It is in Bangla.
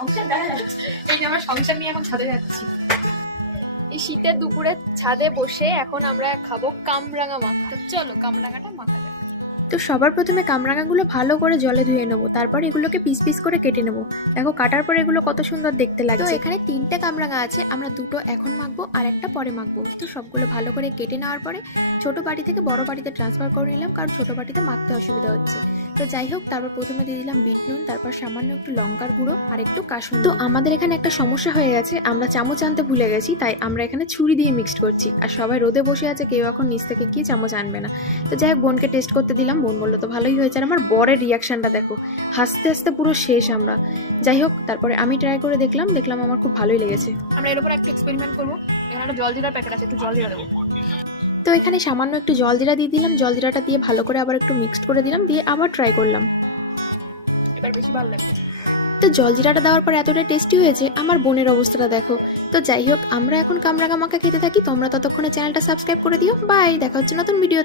সংসার দেখা যাচ্ছে। এই যে আমার সংসার নিয়ে এখন ছাদে যাচ্ছি। এই শীতের দুপুরে ছাদে বসে এখন আমরা খাবো কামরাঙা মাখা। চলো কামরাঙাটা মাখা যাক। তো সবার প্রথমে কামরাঙাগুলো ভালো করে জলে ধুয়ে নেবো, তারপর এগুলোকে পিস পিস করে কেটে নেবো। দেখো কাটার পর এগুলো কত সুন্দর দেখতে লাগছে। তো এখানে 3টে কামরাঙা আছে, আমরা 2টো এখন মাখবো আর একটা পরে মাখবো। তো সবগুলো ভালো করে কেটে নেওয়ার পরে ছোট বাটি থেকে বড় বাটিতে ট্রান্সফার করে নিলাম, কারণ ছোট বাটিতে মাখতে অসুবিধা হচ্ছে। তো যাই হোক, তারপর প্রথমে দিয়ে দিলাম বিট নুন, তারপর সামান্য একটু লঙ্কার গুঁড়ো আর একটু কাশ্মীরি। তো আমাদের এখানে একটা সমস্যা হয়ে গেছে, আমরা চামচ আনতে ভুলে গেছি, তাই আমরা এখানে ছুরি দিয়ে মিক্সড করছি। আর সবাই রোদে বসে আছে, কেউ এখন নিচ থেকে গিয়ে চামচ আনবে না। তো যাই হোক, বোনকে টেস্ট করতে দিলাম, বোন বললো তো ভালোই হয়েছে। আর আমার বরের রিয়াকশনটা দেখো, হাসতে হাসতে পুরো শেষ আমরা। যাই হোক, তারপরে আমি ট্রাই করে দেখলাম আমার খুব ভালোই লেগেছে। আমরা এর উপর একটু এক্সপেরিমেন্ট করবো। এখানে একটা জলজিরার প্যাকেট আছে, একটু জলজিরা দেবো। তো এখানে সামান্য একটু জলজিরা দিয়ে দিলাম, জলজিরাটা দিয়ে ভালো করে আবার একটু মিক্সড করে দিলাম, দিয়ে আবার ট্রাই করলাম। এবার বেশি ভালো লাগবে। তো জলজিরাটা দেওয়ার পর এতটা টেস্টি হয়েছে, আমার বোনের অবস্থাটা দেখো। তো যাই হোক, আমরা এখন কামরাঙা মাখা খেতে থাকি। তোমরা ততক্ষণে চ্যানেলটা সাবস্ক্রাইব করে দিও। বাই, দেখা হচ্ছে নতুন ভিডিও।